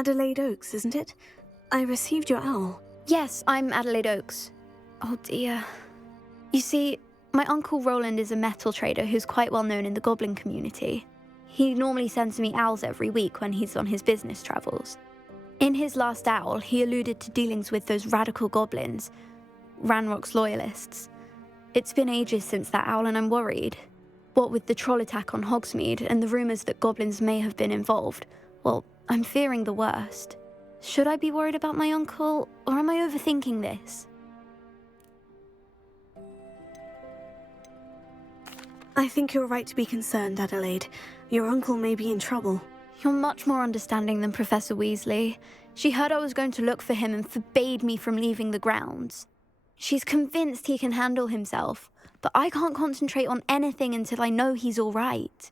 Adelaide Oaks, isn't it? I received your owl. Yes, I'm Adelaide Oaks. Oh dear. You see, my Uncle Roland is a metal trader who's quite well known in the goblin community. He normally sends me owls every week when he's on his business travels. In his last owl, he alluded to dealings with those radical goblins, Ranrock's loyalists. It's been ages since that owl and I'm worried. What with the troll attack on Hogsmeade and the rumours that goblins may have been involved, well, I'm fearing the worst. Should I be worried about my uncle, or am I overthinking this? I think you're right to be concerned, Adelaide. Your uncle may be in trouble. You're much more understanding than Professor Weasley. She heard I was going to look for him and forbade me from leaving the grounds. She's convinced he can handle himself, but I can't concentrate on anything until I know he's all right.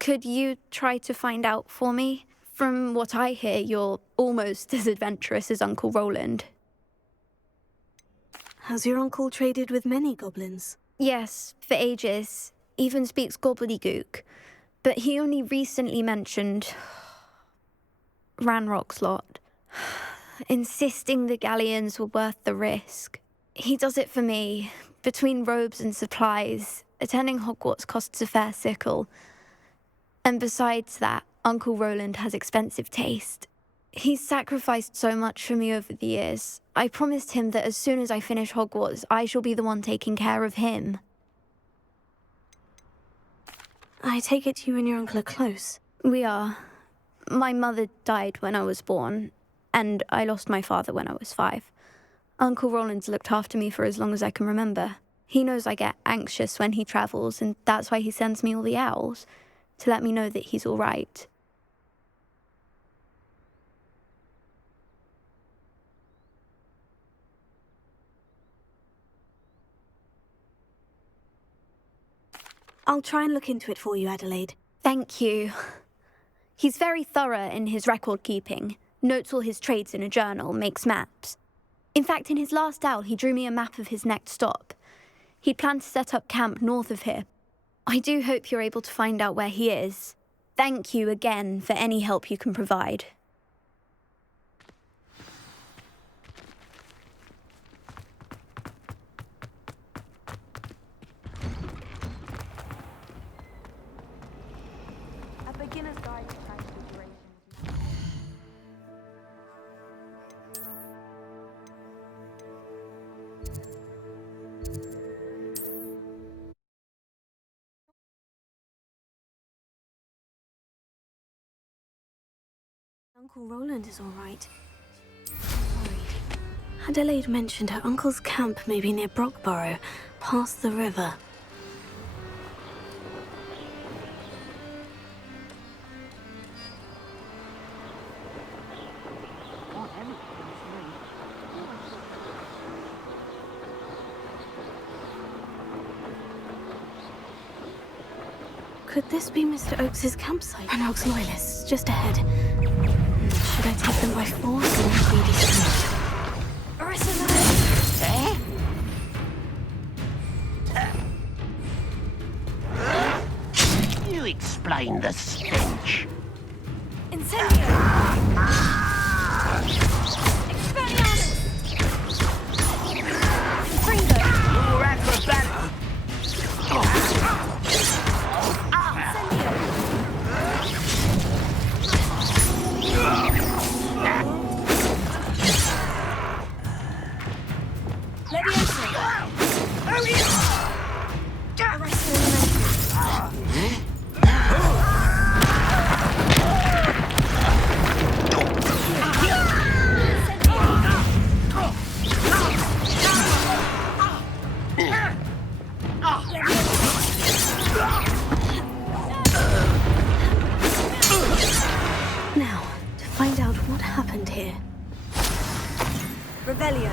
Could you try to find out for me? From what I hear, you're almost as adventurous as Uncle Roland. Has your uncle traded with many goblins? Yes, for ages. Even speaks gobbledygook. But he only recently mentioned Ranrock's lot, insisting the galleons were worth the risk. He does it for me. Between robes and supplies, attending Hogwarts costs a fair sickle. And besides that, Uncle Roland has expensive taste. He's sacrificed so much for me over the years. I promised him that as soon as I finish Hogwarts, I shall be the one taking care of him. I take it you and your uncle are close. We are. My mother died when I was born, and I lost my father when I was 5. Uncle Roland's looked after me for as long as I can remember. He knows I get anxious when he travels, and that's why he sends me all the owls, to let me know that he's all right. I'll try and look into it for you, Adelaide. Thank you. He's very thorough in his record keeping, notes all his trades in a journal, makes maps. In fact, in his last owl, he drew me a map of his next stop. He'd planned to set up camp north of here. I do hope you're able to find out where he is. Thank you again for any help you can provide. Beginner's guide to transfiguration. Uncle Roland is all right. I'm worried. Adelaide mentioned her uncle's camp may be near Brockborough, past the river. Could this be Mr. Oakes's campsite? And Oakes loyalists, just ahead. Should I take them by force or be discreet? You explain the stench. Incendio! Expelliarmus! Fringo! You're acrobatic. Now, to find out what happened here. Revelio.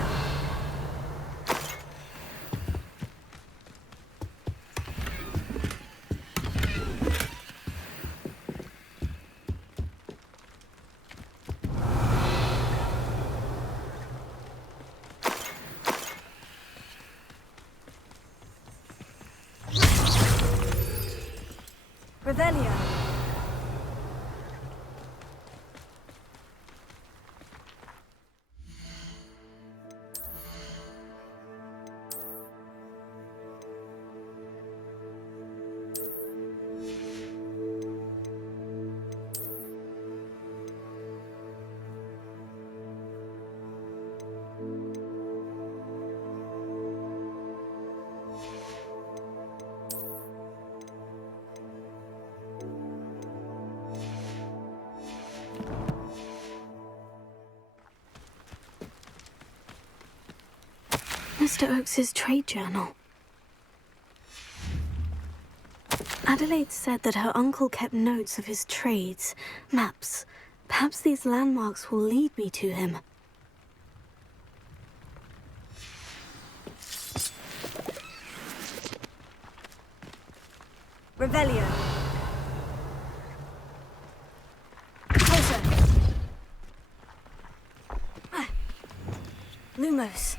Revelio. Mr. Oakes's trade journal. Adelaide said that her uncle kept notes of his trades, maps. Perhaps these landmarks will lead me to him. Revelio. Closer. Lumos.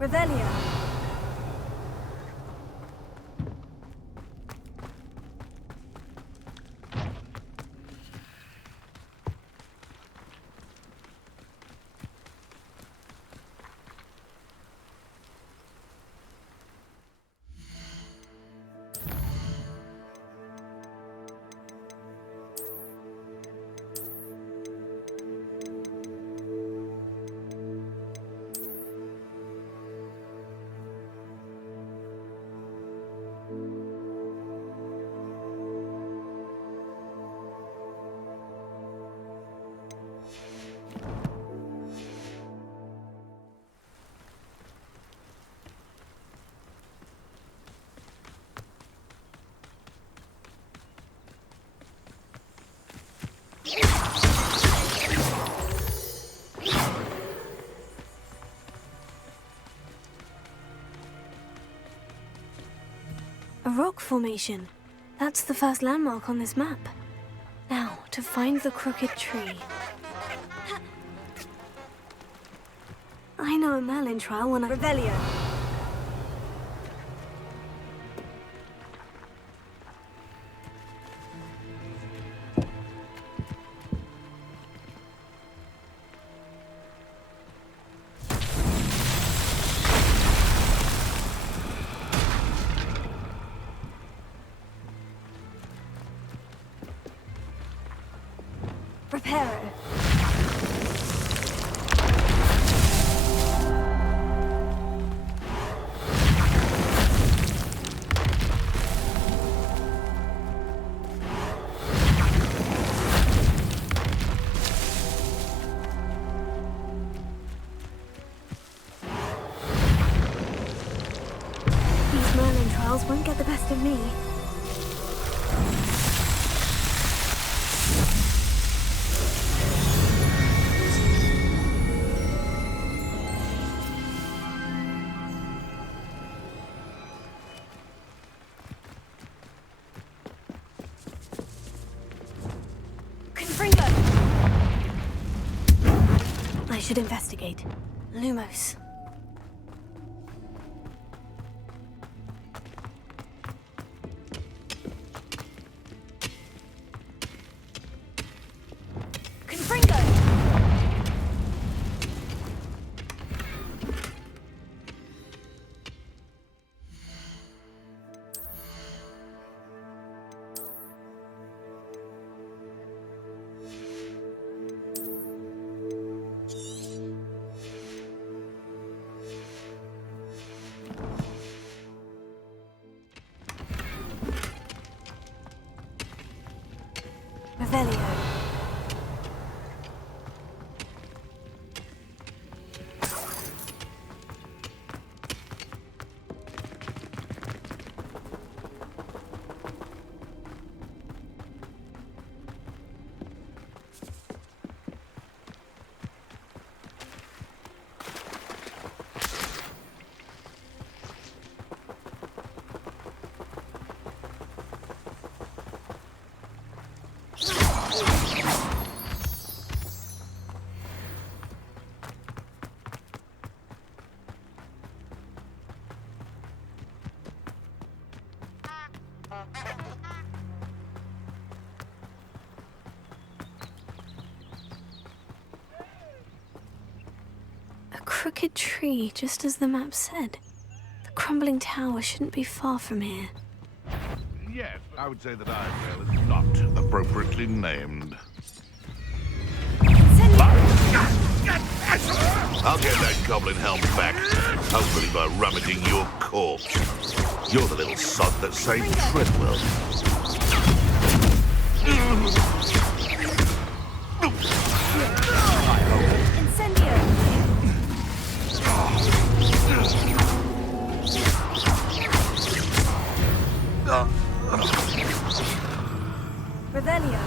Revelio. A rock formation. That's the first landmark on this map. Now, to find the crooked tree. I know a Merlin trial when I... Revelio. Reparo. These Merlin trials won't get the best of me. I should investigate. Lumos. Revelio. crooked tree, just as the map said. The crumbling tower shouldn't be far from here. Yes, I would say that Iredale is not appropriately named. I'll get that goblin helm back, hopefully by rummaging your corpse. You're the little sod that saved Treadwell. Revelio.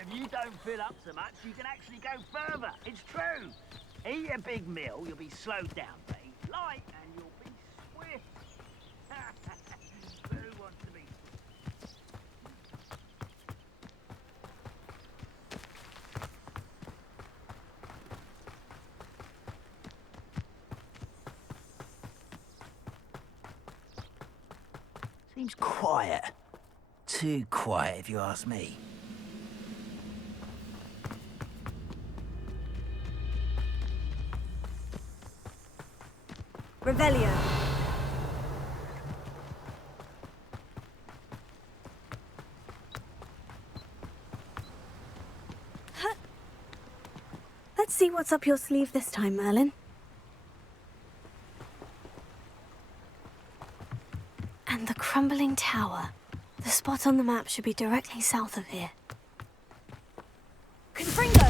If you don't fill up so much, you can actually go further. It's true. Eat a big meal, you'll be slowed down. But eat light and you'll be swift. Who wants to be swift? Seems quiet. Too quiet, if you ask me. Revelio. Let's see what's up your sleeve this time, Merlin. And the crumbling tower. The spot on the map should be directly south of here. Confringo.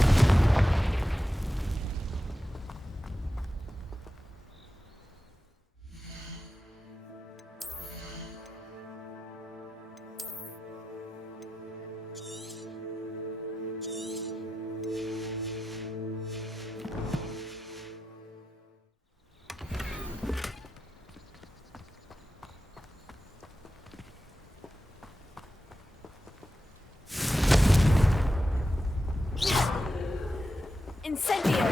Incendio!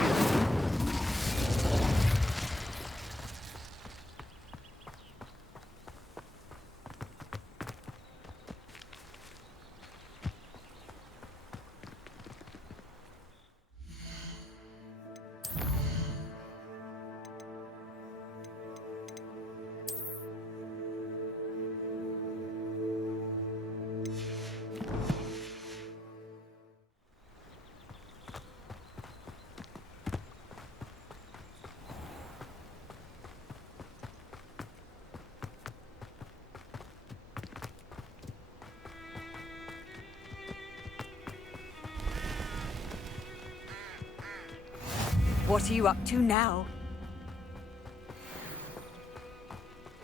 What are you up to now?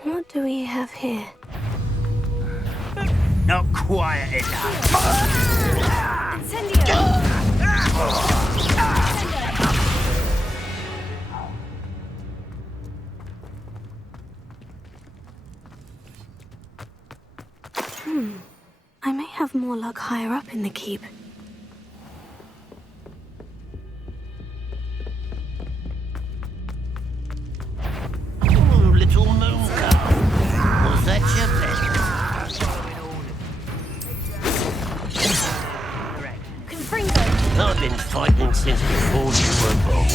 What do we have here? Not quiet enough. Incendio! I may have more luck higher up in the keep. Little moon cow. Was that your bet? Confringo! I've been fighting since before you were born.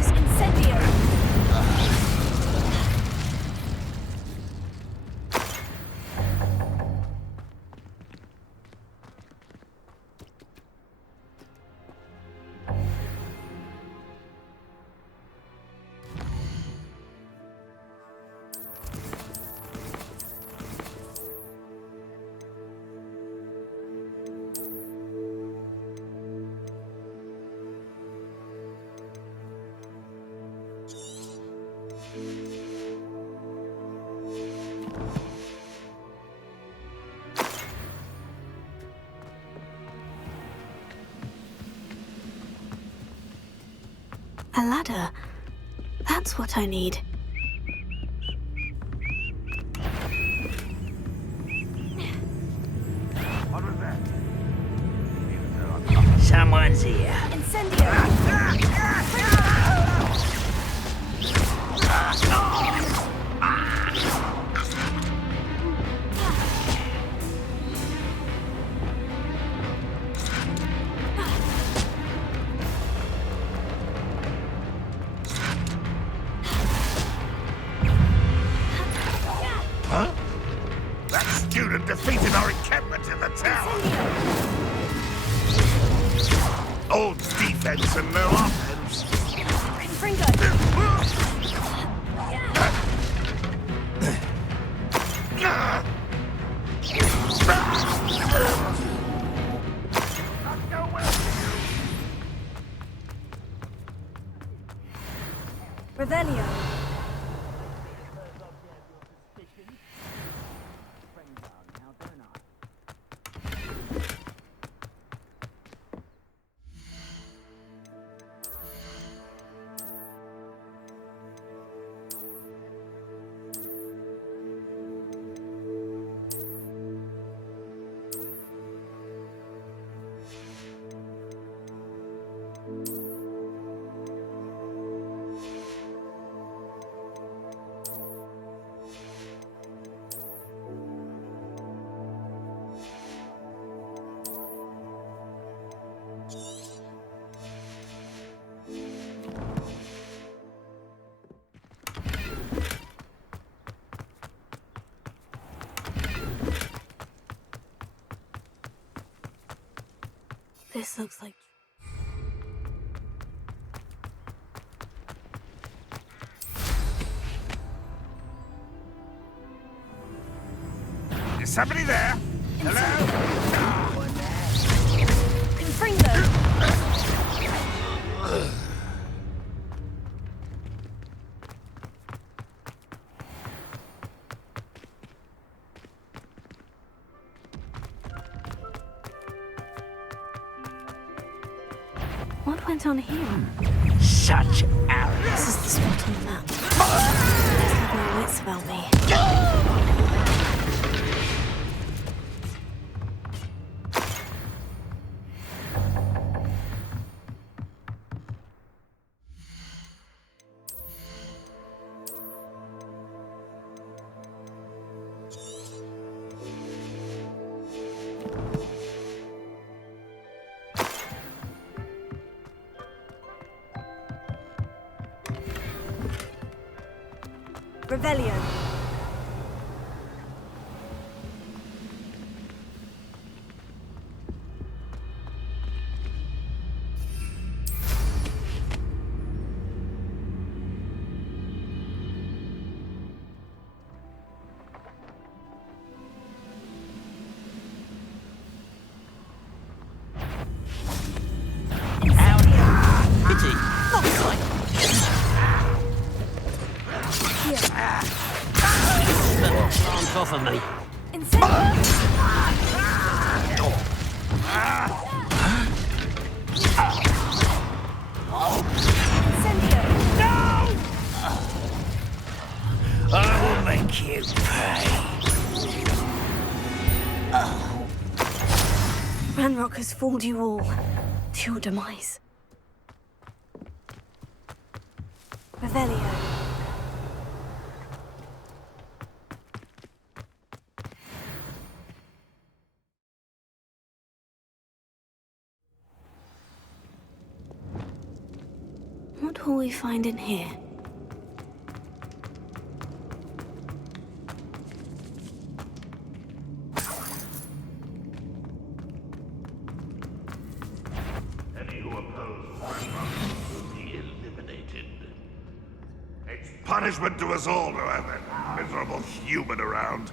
Incendio! A ladder. That's what I need. Someone's here. Incendio! Huh? That student defeated our encampment in the tower. Old defense and no offense. Confringo! Revelio! This looks like... Is somebody there? Hello? Confringo! What went on here? Such arrogance. This is the spot on the map. Let's have my wits about me. Revelio! Pity. Not quite. Plant off of me. I will make you pay. Ranrock has fooled you all to your demise. Revelio! What will we find in here? Any who oppose will be eliminated. It's punishment to us all to have that miserable human around.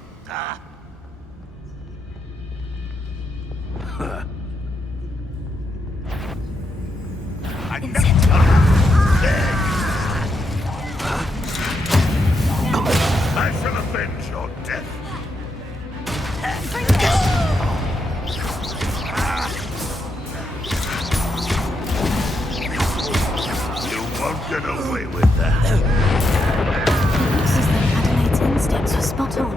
I should have avenge your death. You won't get away with that. It looks as though Adelaide's instincts were spot on.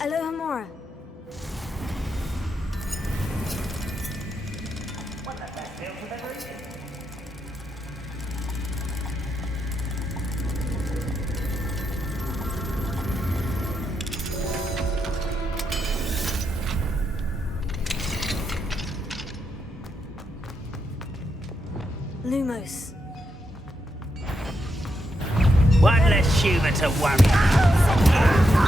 Alohomora. Lumos. One less human to worry about.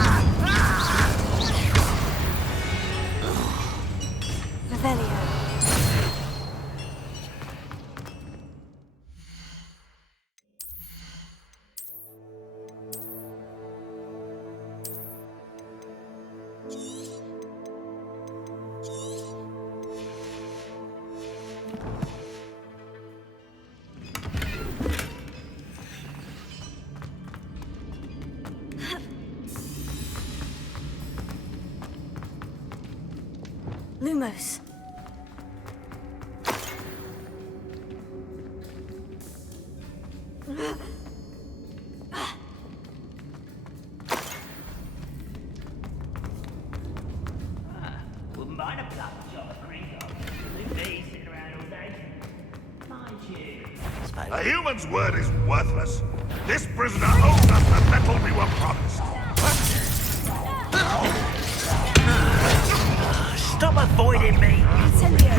Revelio. Lumos. Wouldn't mind a pluck job at Gringo. Leave me sitting around all day. Mind you, I suppose. A human's word is worthless. This prisoner owes us the metal we were promised. Stop avoiding me. Incendio.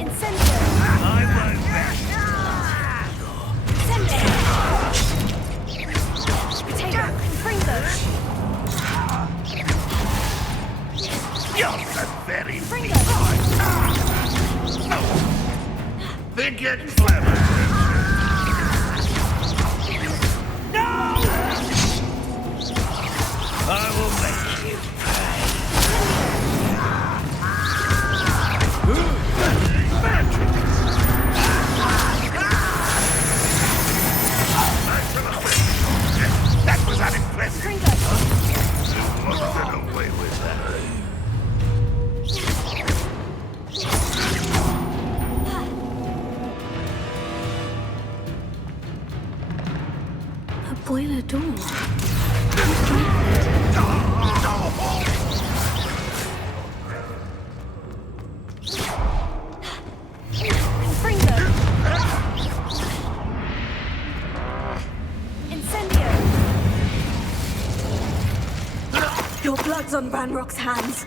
Incendio. I won't rest. Incendio. Potato. Confringo. You're the very Confringo. think you're clever. I will make you pay. That was unimpressive. Confringo. You won't get away with that. A boiler door. Confringo. Incendio. Your blood's on Ranrock's hands.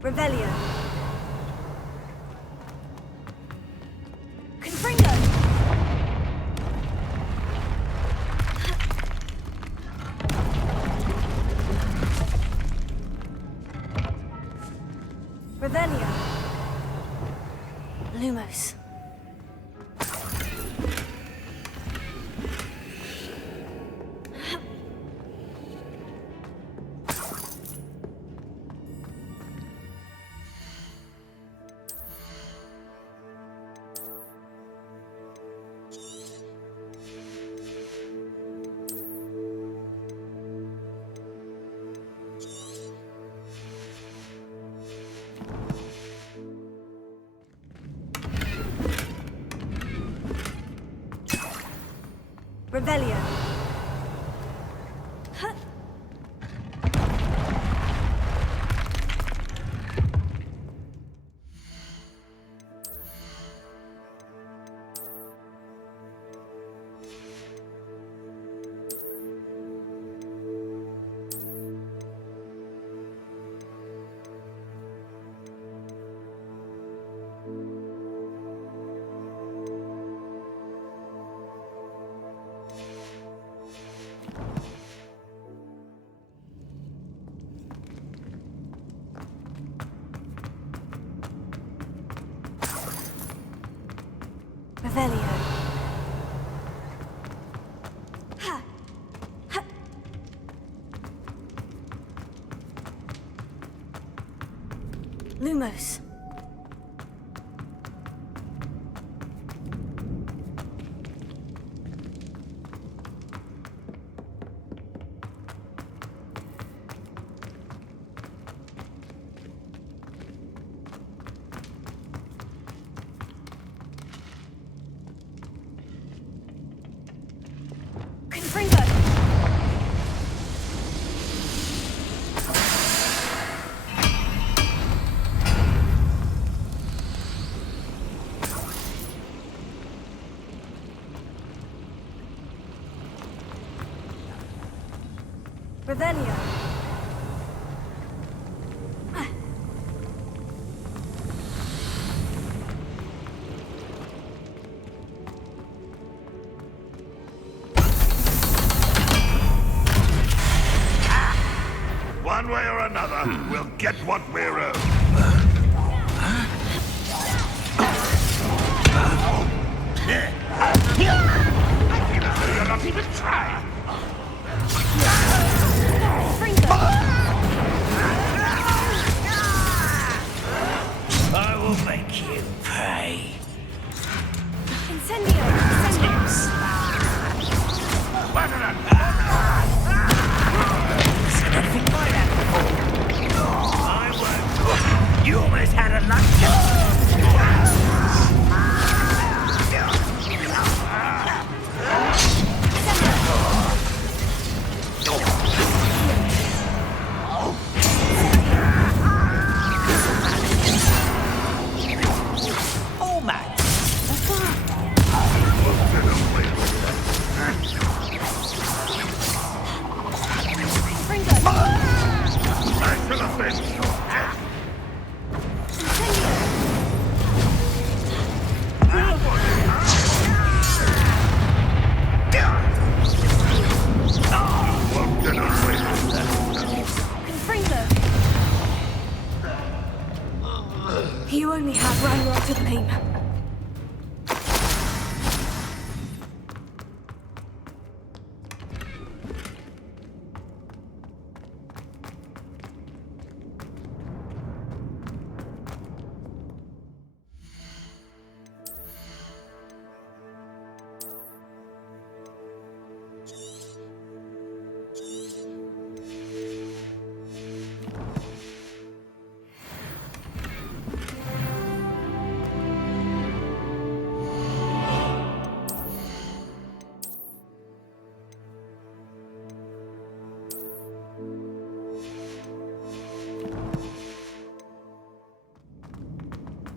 Revelio. Confringo. Revelio. Lumos. Revelio. Lumos. Revelio. One way or another, we'll get what we're owed. You're not even trying. I will make you pay. Incendio. You almost had a lunch. You only have Ranrock to blame.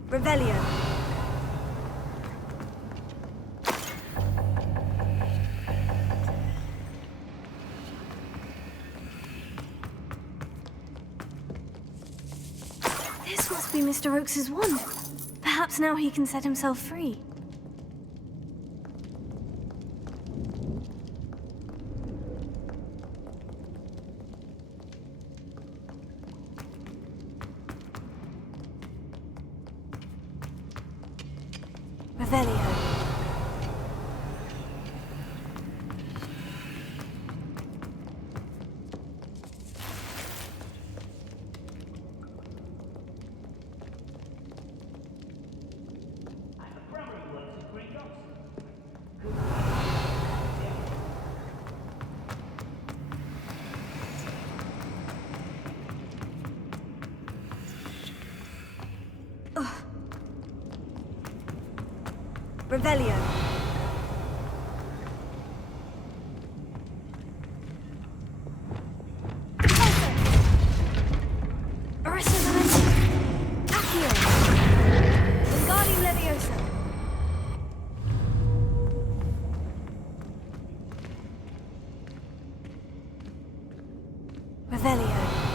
Revelio. This must be Mr. Oakes's wand. Perhaps now he can set himself free. Revelio. Revelio. Revelio.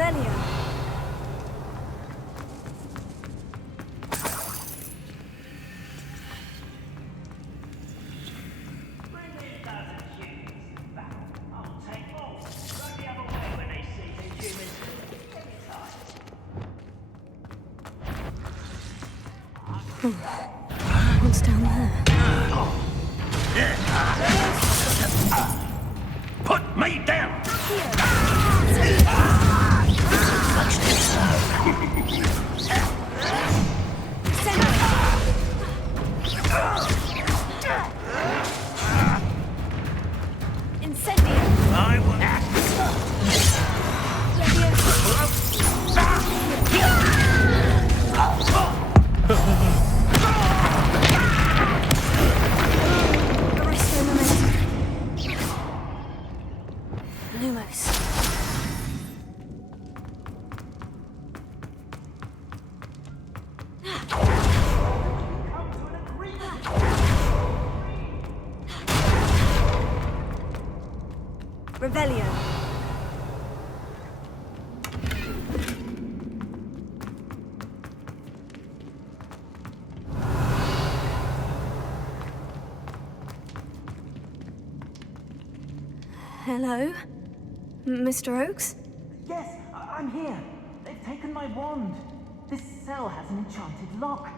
Revelio. What's down there? Put me down! Incendio. I will... Arresto momentum. Lumos. Revelio. Hello? Mr. Oakes? Yes, I'm here. They've taken my wand. This cell has an enchanted lock.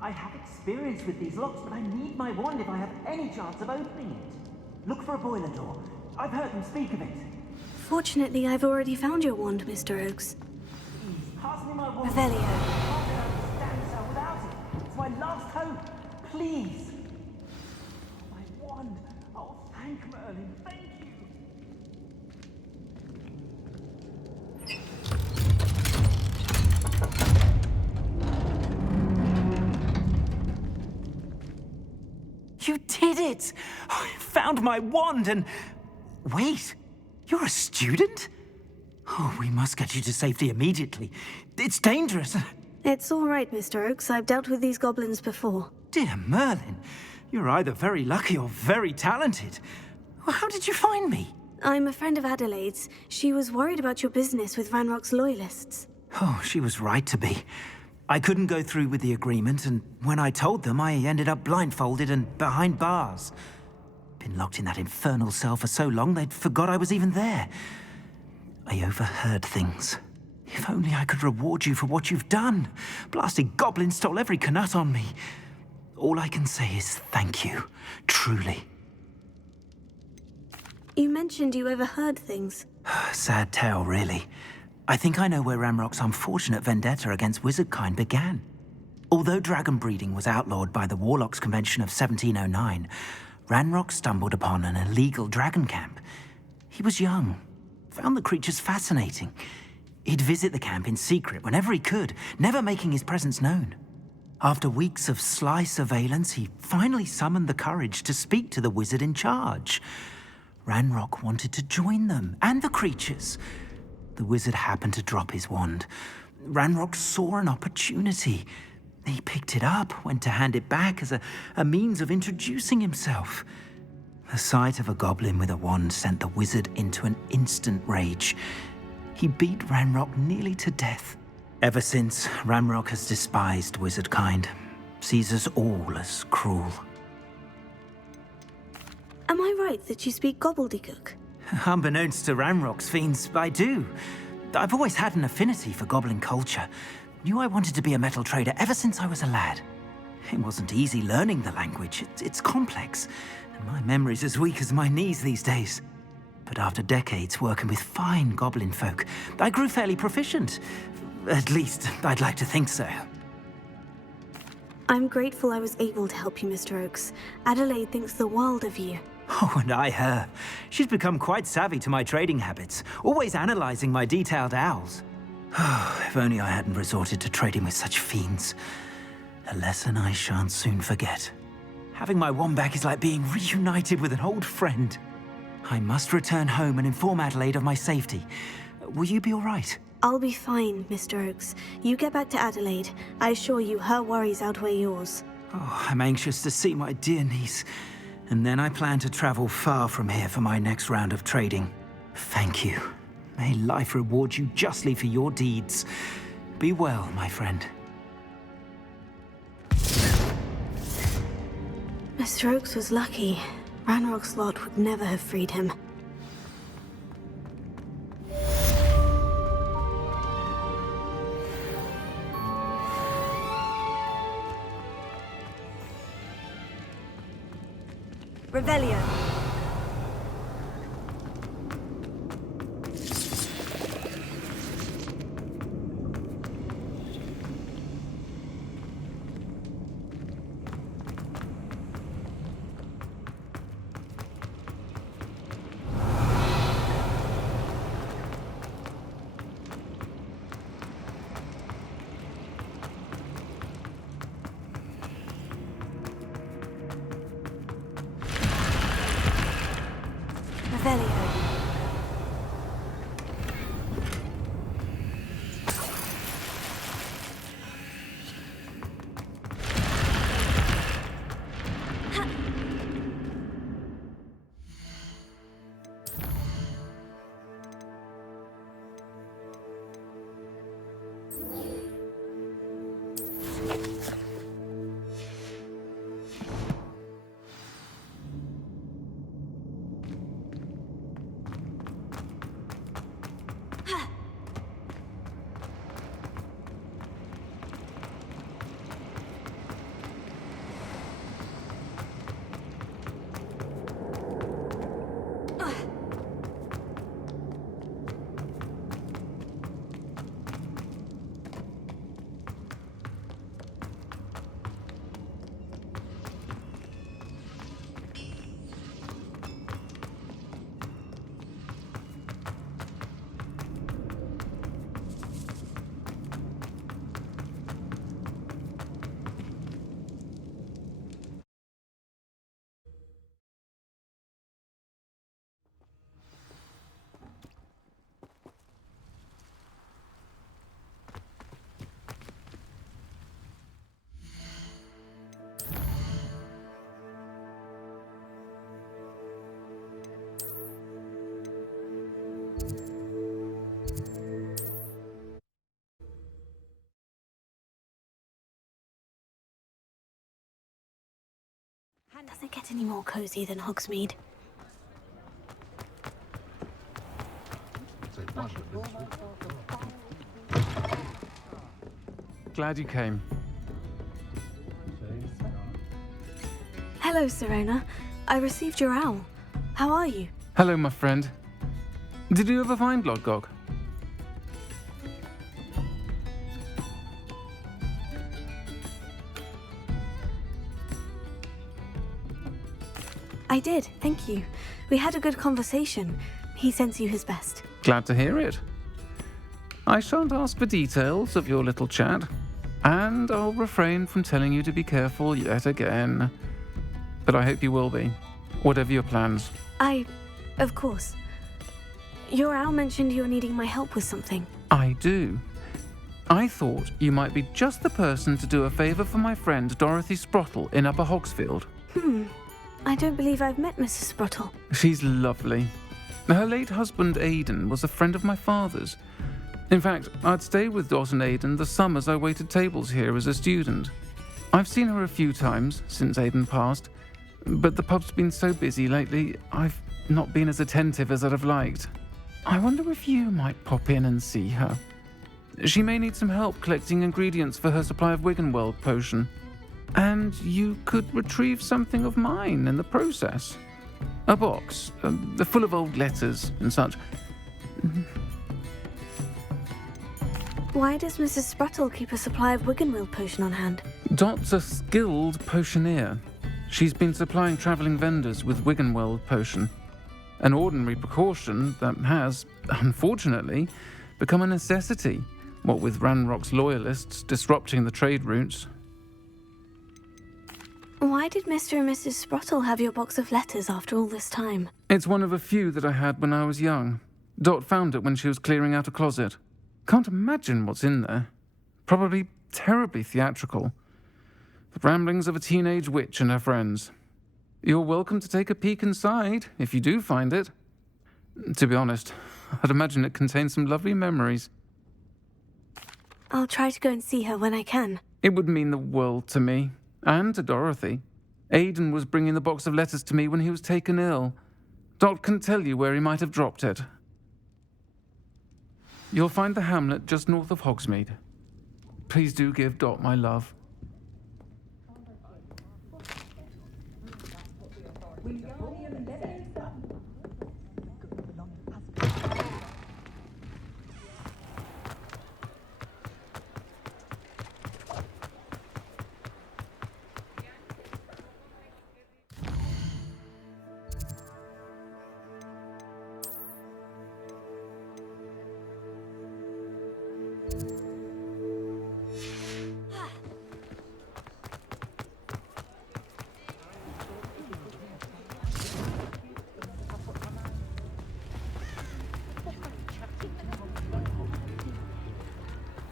I have experience with these locks, but I need my wand if I have any chance of opening it. Look for a boiler door. I've heard them speak of it. Fortunately, I've already found your wand, Mr. Oakes. Please, pass me my wand. Revelio. I can't understand so without it. It's my last hope. Please. My wand. Oh, thank Merlin. Thank you. You did it! I found my wand and... Wait, you're a student? Oh, we must get you to safety immediately. It's dangerous. It's all right, Mr. Oakes. I've dealt with these goblins before. Dear Merlin, you're either very lucky or very talented. Well, how did you find me? I'm a friend of Adelaide's. She was worried about your business with Ranrock's loyalists. Oh, she was right to be. I couldn't go through with the agreement, and when I told them, I ended up blindfolded and behind bars. Been locked in that infernal cell for so long, they'd forgot I was even there. I overheard things. If only I could reward you for what you've done. Blasted goblins stole every Qanat on me. All I can say is thank you, truly. You mentioned you overheard things. Sad tale, really. I think I know where Ranrock's unfortunate vendetta against wizardkind began. Although dragon breeding was outlawed by the Warlocks Convention of 1709, Ranrock stumbled upon an illegal dragon camp. He was young, found the creatures fascinating. He'd visit the camp in secret whenever he could, never making his presence known. After weeks of sly surveillance, he finally summoned the courage to speak to the wizard in charge. Ranrock wanted to join them, and the creatures. The wizard happened to drop his wand. Ranrock saw an opportunity. He picked it up, went to hand it back as a means of introducing himself. The sight of a goblin with a wand sent the wizard into an instant rage. He beat Ranrock nearly to death. Ever since, Ranrock has despised wizardkind, sees us all as cruel. Am I right that you speak gobbledygook? Unbeknownst to Ranrock's fiends, I do. I've always had an affinity for goblin culture. Knew I wanted to be a metal trader ever since I was a lad. It wasn't easy learning the language. It's complex, and my memory's as weak as my knees these days. But after decades working with fine goblin folk, I grew fairly proficient. At least, I'd like to think so. I'm grateful I was able to help you, Mr. Oakes. Adelaide thinks the world of you. Oh, and I her. She's become quite savvy to my trading habits, always analyzing my detailed owls. If only I hadn't resorted to trading with such fiends. A lesson I shan't soon forget. Having my wand back is like being reunited with an old friend. I must return home and inform Adelaide of my safety. Will you be all right? I'll be fine, Mr. Oakes. You get back to Adelaide. I assure you her worries outweigh yours. Oh, I'm anxious to see my dear niece. And then I plan to travel far from here for my next round of trading. Thank you. May life reward you justly for your deeds. Be well, my friend. Mr. Oakes was lucky. Ranrock's lot would never have freed him. Revelio. Does it get any more cozy than Hogsmeade? Glad you came. Hello, Serona. I received your owl. How are you? Hello, my friend. Did you ever find Lodgok? I did, thank you. We had a good conversation. He sends you his best. Glad to hear it. I shan't ask for details of your little chat, and I'll refrain from telling you to be careful yet again. But I hope you will be, whatever your plans. Of course. Your owl mentioned you're needing my help with something. I do. I thought you might be just the person to do a favour for my friend Dorothy Sprottle in Upper Hogsfield. I don't believe I've met Mrs. Sprottle. She's lovely. Her late husband Aidan was a friend of my father's. In fact, I'd stayed with Dot and Aidan the summers I waited tables here as a student. I've seen her a few times since Aidan passed, but the pub's been so busy lately, I've not been as attentive as I'd have liked. I wonder if you might pop in and see her. She may need some help collecting ingredients for her supply of Wiggenweld potion. And you could retrieve something of mine in the process. A box, full of old letters and such. Why does Mrs. Sprottle keep a supply of Wiggenweld potion on hand? Dot's a skilled potioneer. She's been supplying travelling vendors with Wiggenweld potion. An ordinary precaution that has, unfortunately, become a necessity, what with Ranrock's loyalists disrupting the trade routes. Why did Mr. and Mrs. Sprottle have your box of letters after all this time? It's one of a few that I had when I was young. Dot found it when she was clearing out a closet. Can't imagine what's in there. Probably terribly theatrical. The ramblings of a teenage witch and her friends. You're welcome to take a peek inside, if you do find it. To be honest, I'd imagine it contains some lovely memories. I'll try to go and see her when I can. It would mean the world to me, and to Dorothy. Aidan was bringing the box of letters to me when he was taken ill. Dot can tell you where he might have dropped it. You'll find the hamlet just north of Hogsmeade. Please do give Dot my love.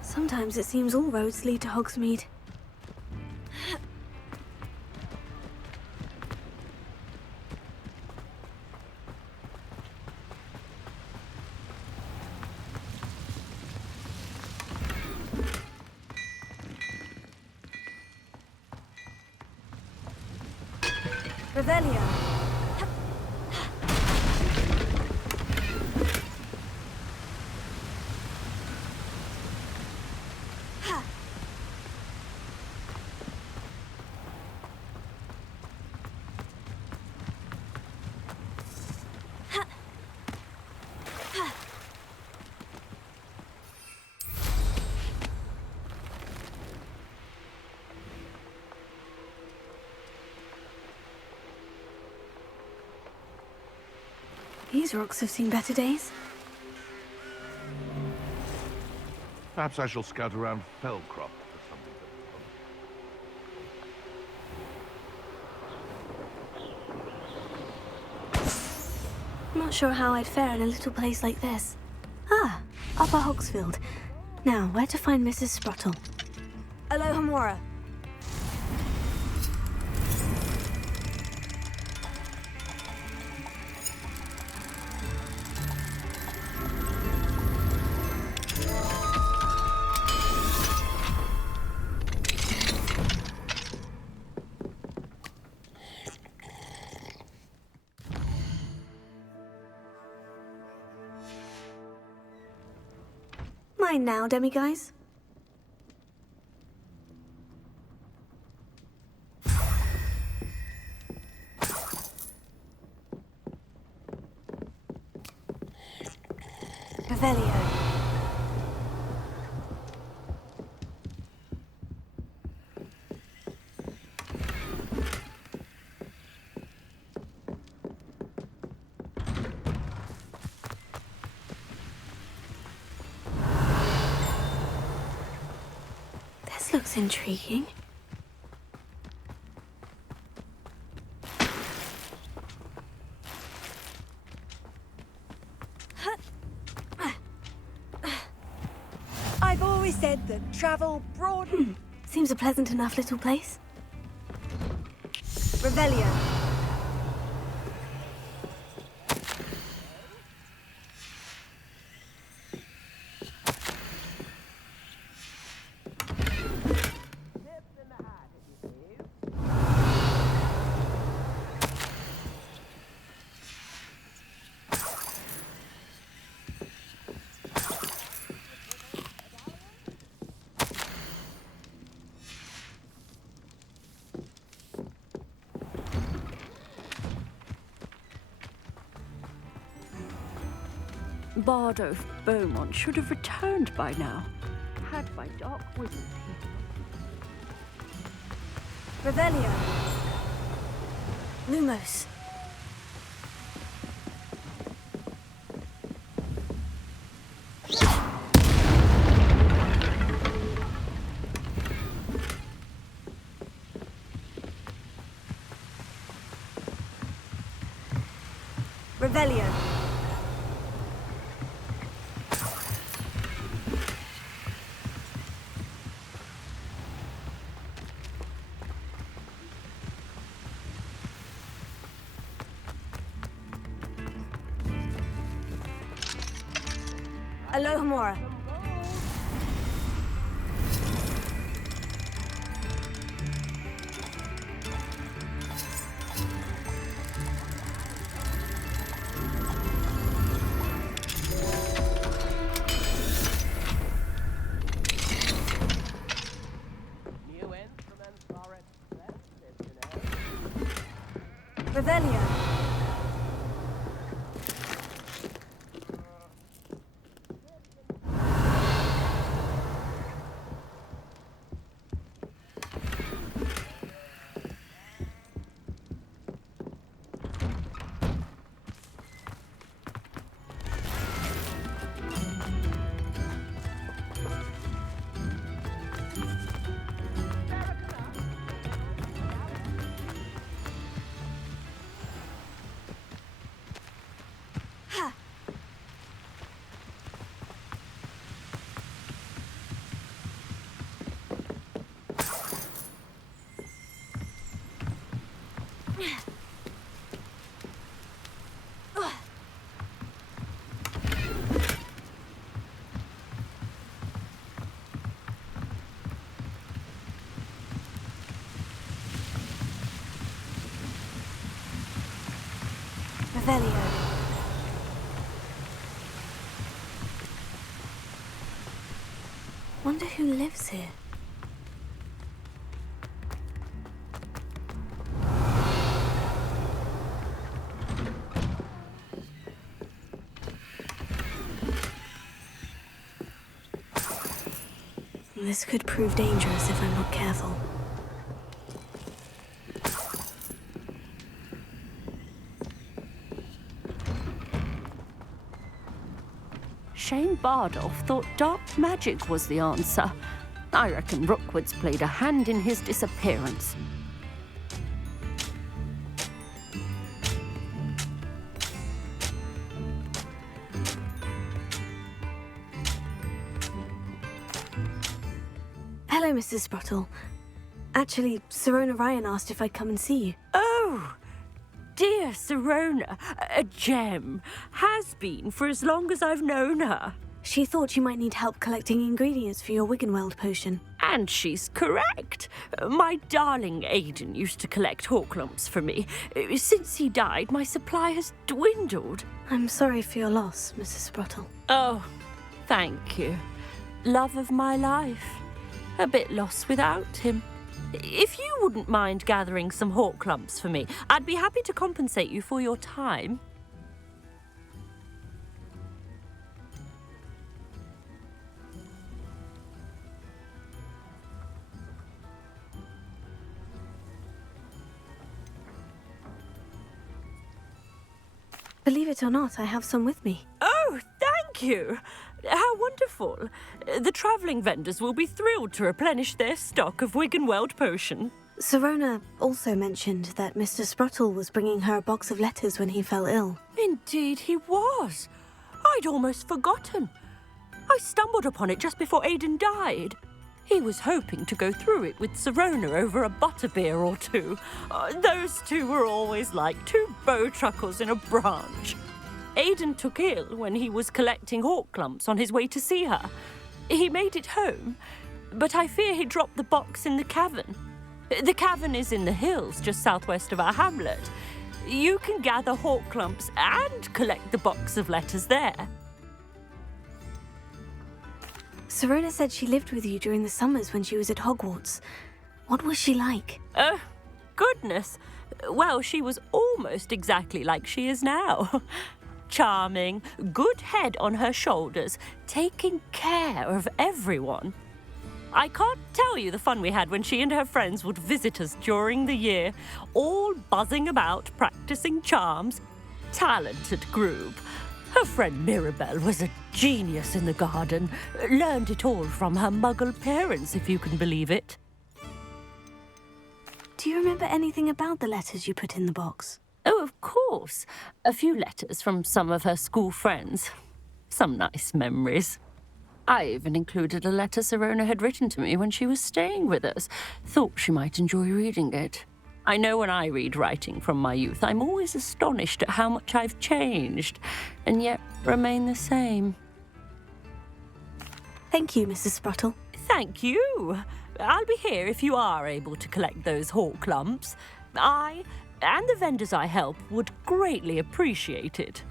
Sometimes it seems all roads lead to Hogsmeade. Revelio. These rocks have seen better days. Perhaps I shall scout around Fellcroft for something. Not sure how I'd fare in a little place like this. Ah, Upper Hogsfield. Now, where to find Mrs. Sprottle? Alohomora. Mine now, demiguise. Revelio. This looks intriguing. I've always said that travel broad. Seems a pleasant enough little place. Revelio. Bardo Beaumont should have returned by now. Had my dark wizard here. Revelio. Lumos. Revelio. Alohomora. Revelio. Revelio. Wonder who lives here. This could prove dangerous if I'm not careful. Shane Bardolph thought dark magic was the answer. I reckon Rookwood's played a hand in his disappearance. Hello, Mrs. Sprottle. Actually, Sirona Ryan asked if I'd come and see you. Oh, dear Sirona, a gem. Has been for as long as I've known her. She thought you might need help collecting ingredients for your Wiggenweld potion. And she's correct. My darling Aidan used to collect hawklumps for me. Since he died, my supply has dwindled. I'm sorry for your loss, Mrs. Sprottle. Oh, thank you. Love of my life. A bit lost without him. If you wouldn't mind gathering some hawklumps for me, I'd be happy to compensate you for your time. Believe it or not, I have some with me. Oh, thank you. How wonderful. The travelling vendors will be thrilled to replenish their stock of Wiggenweld potion. Sirona also mentioned that Mr. Sprottle was bringing her a box of letters when he fell ill. Indeed he was. I'd almost forgotten. I stumbled upon it just before Aidan died. He was hoping to go through it with Sirona over a butterbeer or two. Those two were always like two bowtruckles in a branch. Aidan took ill when he was collecting hawklumps on his way to see her. He made it home, but I fear he dropped the box in the cavern. The cavern is in the hills just southwest of our hamlet. You can gather hawklumps and collect the box of letters there. Sirona said she lived with you during the summers when she was at Hogwarts. What was she like? Goodness. Well, she was almost exactly like she is now. Charming, good head on her shoulders, taking care of everyone. I can't tell you the fun we had when she and her friends would visit us during the year, all buzzing about, practicing charms. Talented group. Her friend Mirabelle was a genius in the garden. Learned it all from her muggle parents, if you can believe it. Do you remember anything about the letters you put in the box? Oh, of course. A few letters from some of her school friends. Some nice memories. I even included a letter Sirona had written to me when she was staying with us. Thought she might enjoy reading it. I know when I read writing from my youth, I'm always astonished at how much I've changed, and yet remain the same. Thank you, Mrs. Sprottle. Thank you. I'll be here if you are able to collect those hawk lumps. I and the vendors I help would greatly appreciate it.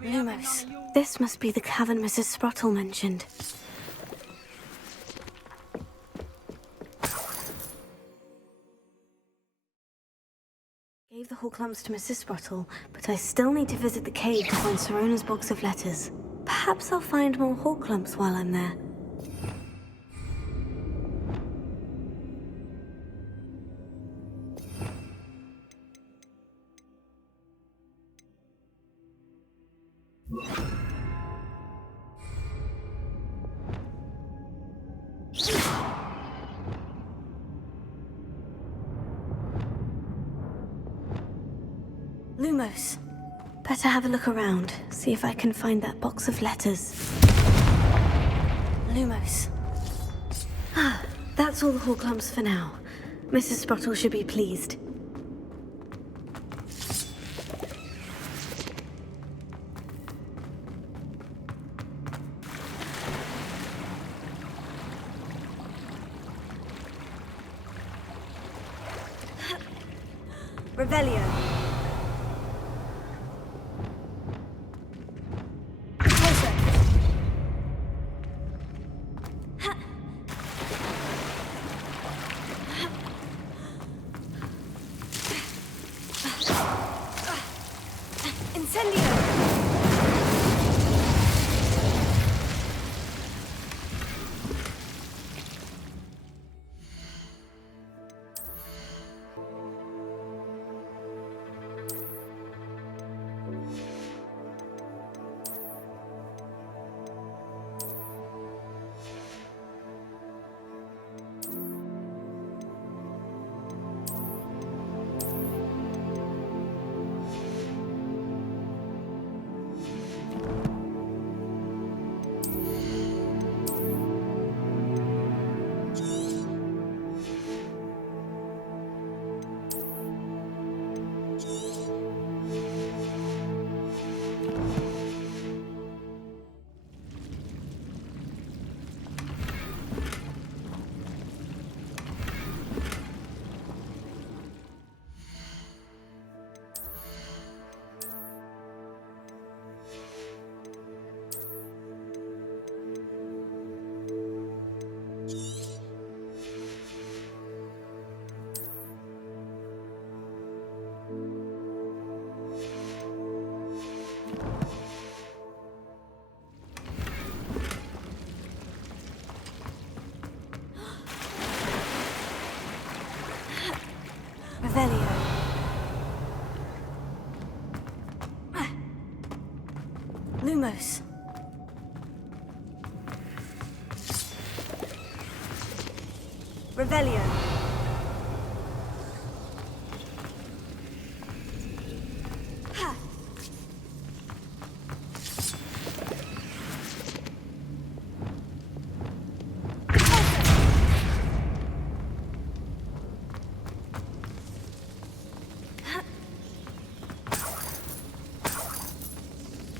Lumos. This must be the cavern Mrs. Sprottle mentioned. Gave the hawk lumps to Mrs. Sprottle, but I still need to visit the cave to find Sirona's box of letters. Perhaps I'll find more hawk lumps while I'm there. Lumos. Better have a look around, see if I can find that box of letters. Lumos. Ah, that's all the hawk lumps for now. Mrs. Sprottle should be pleased. Revelio. Revelio. Lumos. Revelio.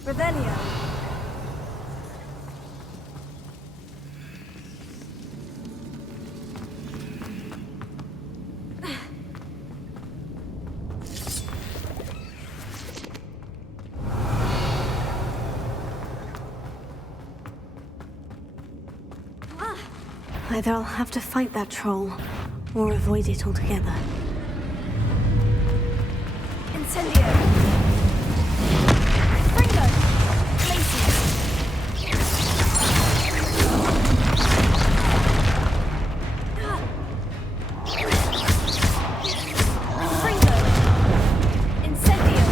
Revelio. Either I'll have to fight that troll, or avoid it altogether. Incendio! Fringo! Glacier! Fringo! Incendio!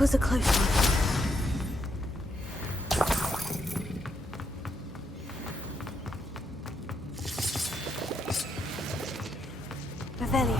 was a close one. Revelio.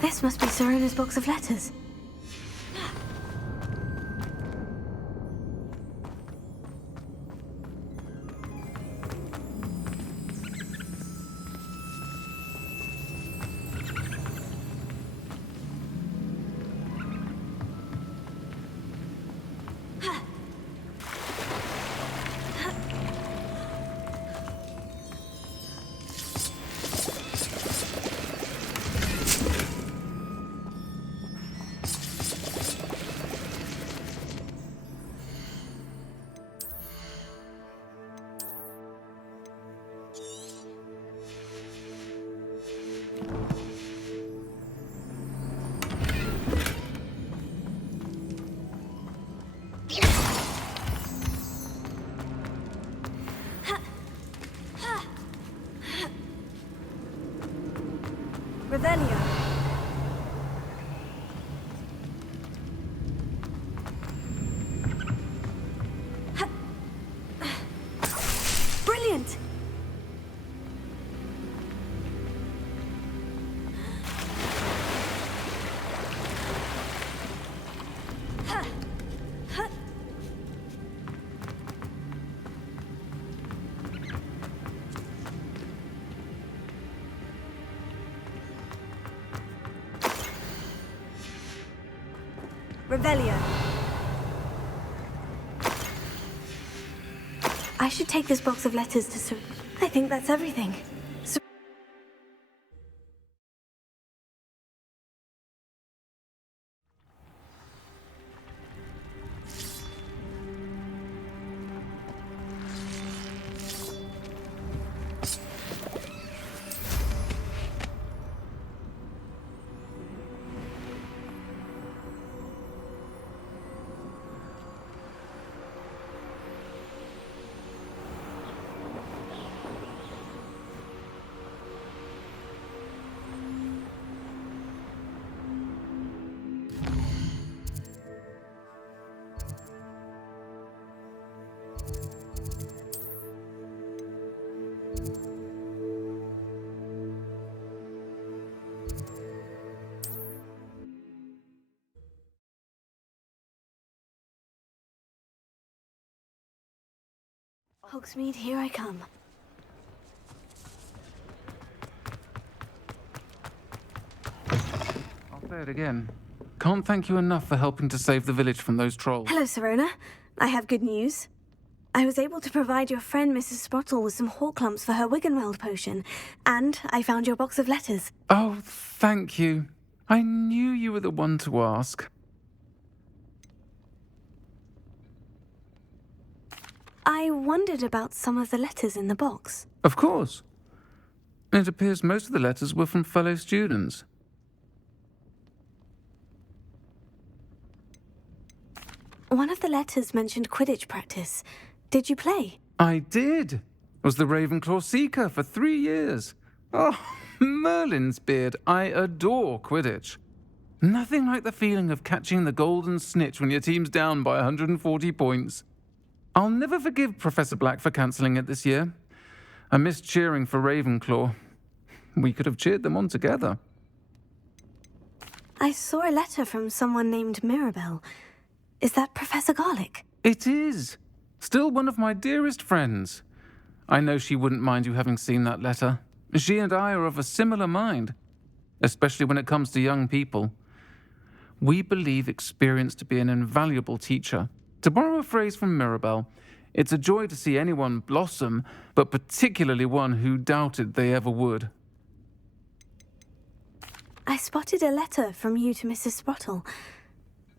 This must be Serona's box of letters. Revelio. Brilliant! Revelio. I should take this box of letters to Ser... I think that's everything. Hogsmeade, here I come. I'll say it again. Can't thank you enough for helping to save the village from those trolls. Hello, Serona. I have good news. I was able to provide your friend Mrs. Sprottle with some Horklumps for her Wiggenweld potion, and I found your box of letters. Oh, thank you. I knew you were the one to ask. I wondered about some of the letters in the box. Of course. It appears most of the letters were from fellow students. One of the letters mentioned Quidditch practice. Did you play? I did. Was the Ravenclaw Seeker for 3 years. Oh, Merlin's beard. I adore Quidditch. Nothing like the feeling of catching the golden snitch when your team's down by 140 points. I'll never forgive Professor Black for cancelling it this year. I missed cheering for Ravenclaw. We could have cheered them on together. I saw a letter from someone named Mirabelle. Is that Professor Garlick? It is. Still one of my dearest friends. I know she wouldn't mind you having seen that letter. She and I are of a similar mind, especially when it comes to young people. We believe experience to be an invaluable teacher, To borrow a phrase from Mirabelle, it's a joy to see anyone blossom, but particularly one who doubted they ever would. I spotted a letter from you to Mrs. Sprottle.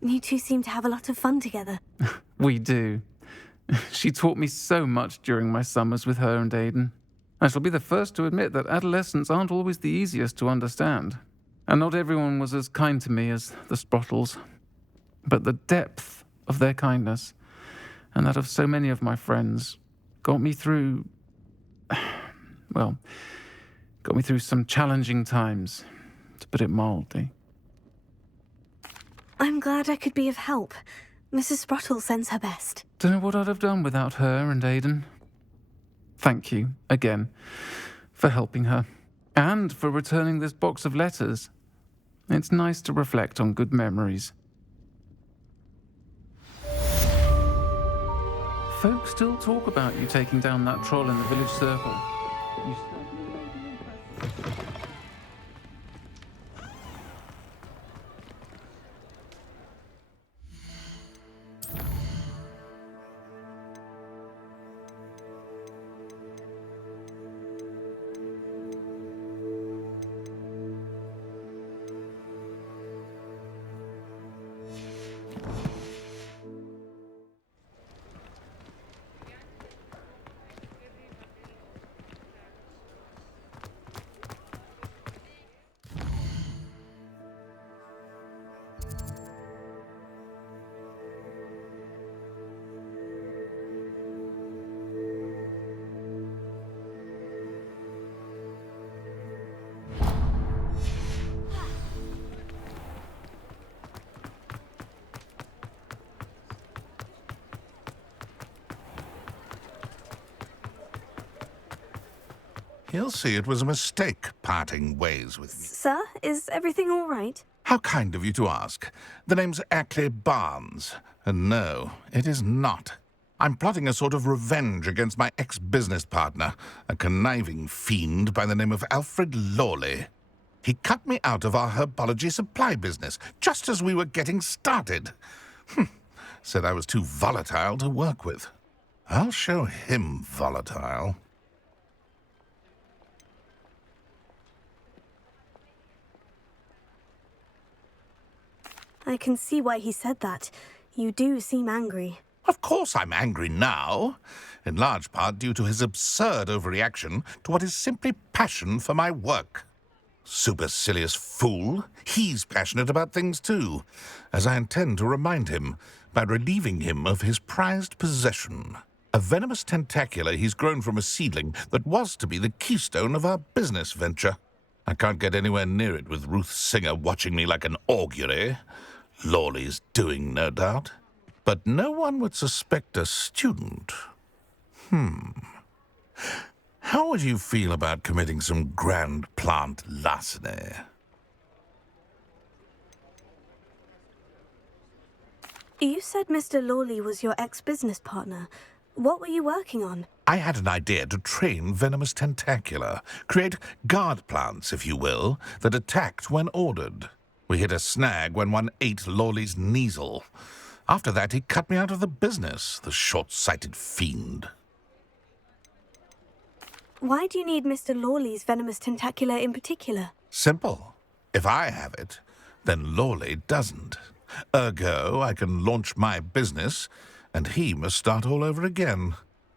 You two seem to have a lot of fun together. We do. She taught me so much during my summers with her and Aidan. I shall be the first to admit that adolescents aren't always the easiest to understand, and not everyone was as kind to me as the Sprottles. But the depth of their kindness, and that of so many of my friends, got me through some challenging times, to put it mildly. I'm glad I could be of help. Mrs. Sprottle sends her best. Don't know what I'd have done without her and Aidan. Thank you, again, for helping her, and for returning this box of letters. It's nice to reflect on good memories. Folks still talk about you taking down that troll in the village circle. He'll see it was a mistake parting ways with me. Sir, is everything all right? How kind of you to ask. The name's Ackley Barnes. And no, it is not. I'm plotting a sort of revenge against my ex-business partner, a conniving fiend by the name of Alfred Lawley. He cut me out of our herbology supply business just as we were getting started. Said I was too volatile to work with. I'll show him volatile. I can see why he said that. You do seem angry. Of course I'm angry now, in large part due to his absurd overreaction to what is simply passion for my work. Supercilious fool, he's passionate about things too, as I intend to remind him by relieving him of his prized possession. A venomous tentacula he's grown from a seedling that was to be the keystone of our business venture. I can't get anywhere near it with Ruth Singer watching me like an augury. Lawley's doing, no doubt. But no one would suspect a student. How would you feel about committing some grand plant larceny? You said Mr. Lawley was your ex-business partner. What were you working on? I had an idea to train venomous tentacula, create guard plants, if you will, that attacked when ordered. We hit a snag when one ate Lawley's Kneasel. After that, he cut me out of the business, the short-sighted fiend. Why do you need Mr. Lawley's venomous tentacula in particular? Simple. If I have it, then Lawley doesn't. Ergo, I can launch my business, and he must start all over again.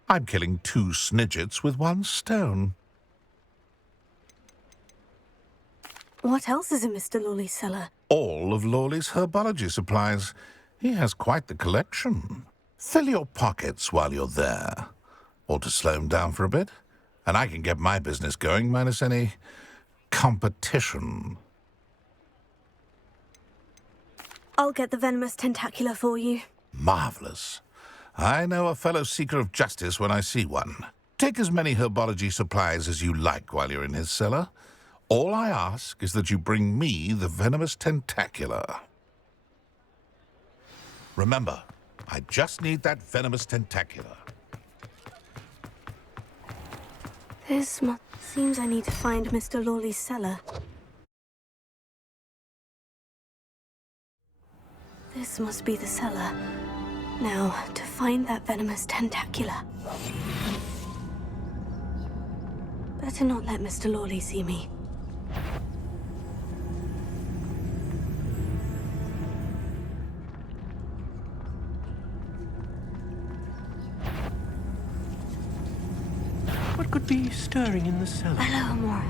I'm killing 2 snidgets with 1 stone. What else is in Mr. Lawley's cellar? All of Lawley's herbology supplies. He has quite the collection. Fill your pockets while you're there. Or to slow him down for a bit, and I can get my business going minus any competition. I'll get the venomous tentacula for you. Marvelous. I know a fellow seeker of justice when I see one. Take as many herbology supplies as you like while you're in his cellar. All I ask is that you bring me the venomous tentacula. Remember, I just need that venomous tentacula. Seems I need to find Mr. Lawley's cellar. This must be the cellar. Now, to find that venomous tentacula. Better not let Mr. Lawley see me. What could be stirring in the cellar? Hello, Amora.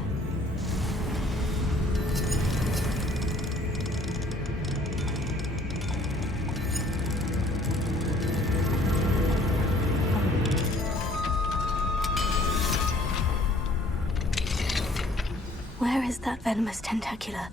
Where is that venomous tentacula?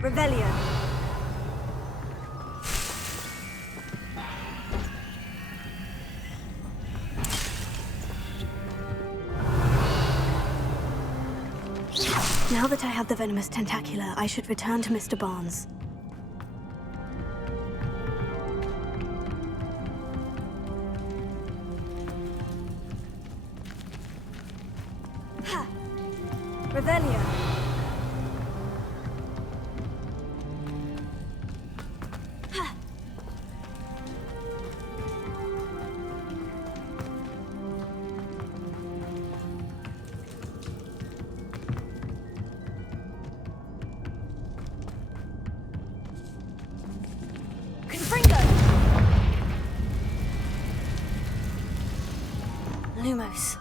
Revelio. Now that I have the venomous tentacula, I should return to Mr. Barnes. Ha! Revelio. Lumos.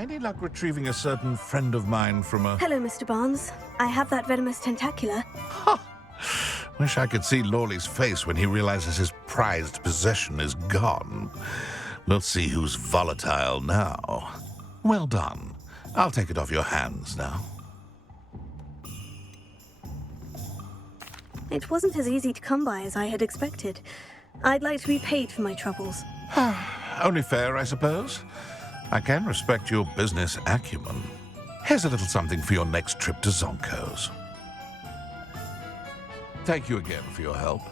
Any luck retrieving a certain friend of mine from a... Hello, Mr. Barnes. I have that venomous tentacula. Wish I could see Lawley's face when he realizes his prized possession is gone. We'll see who's volatile now. Well done. I'll take it off your hands now. It wasn't as easy to come by as I had expected. I'd like to be paid for my troubles. Only fair, I suppose. I can respect your business acumen. Here's a little something for your next trip to Zonko's. Thank you again for your help.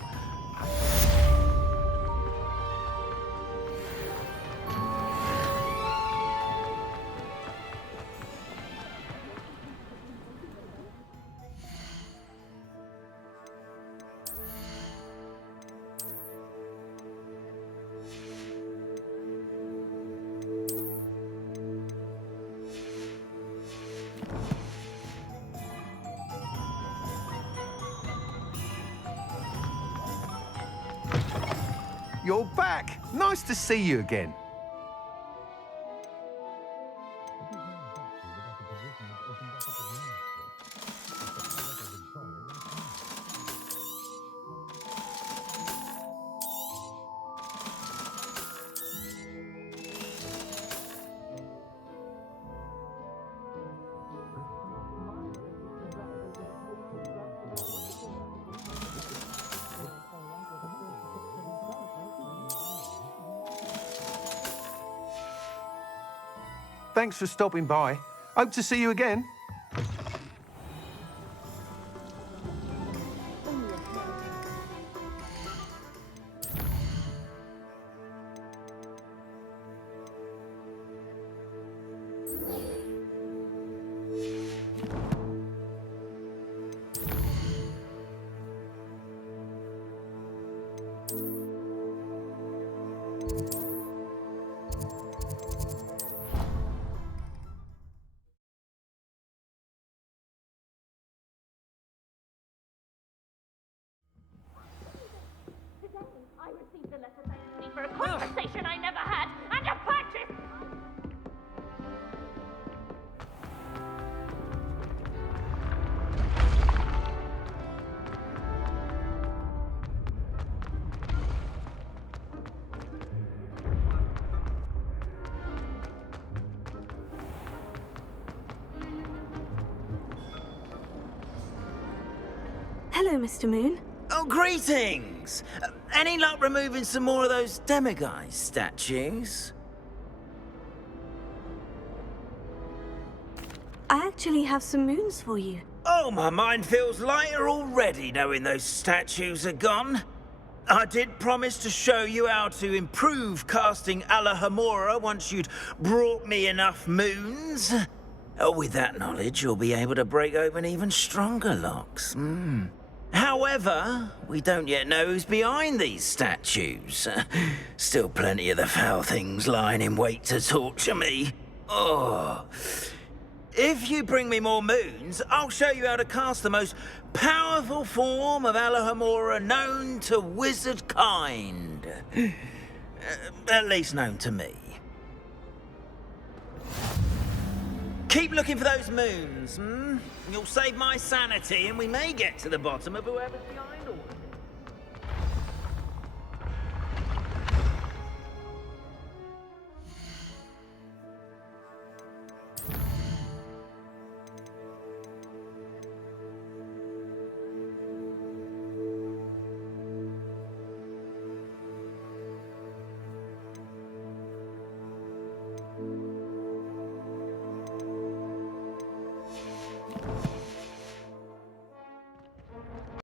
You're back. Nice to see you again. Thanks for stopping by. Hope to see you again. I received a letter thanking me for a conversation I never had and a purchase. Hello, Mr. Moon. Oh, greetings! Any luck removing some more of those demiguise statues? I actually have some moons for you. Oh, my mind feels lighter already knowing those statues are gone. I did promise to show you how to improve casting Alohomora once you'd brought me enough moons. Oh, with that knowledge, you'll be able to break open even stronger locks. However, we don't yet know who's behind these statues. Still plenty of the foul things lying in wait to torture me. Oh. If you bring me more moons, I'll show you how to cast the most powerful form of Alohomora known to wizard kind. At least known to me. Keep looking for those moons, You'll save my sanity and we may get to the bottom of whoever's behind all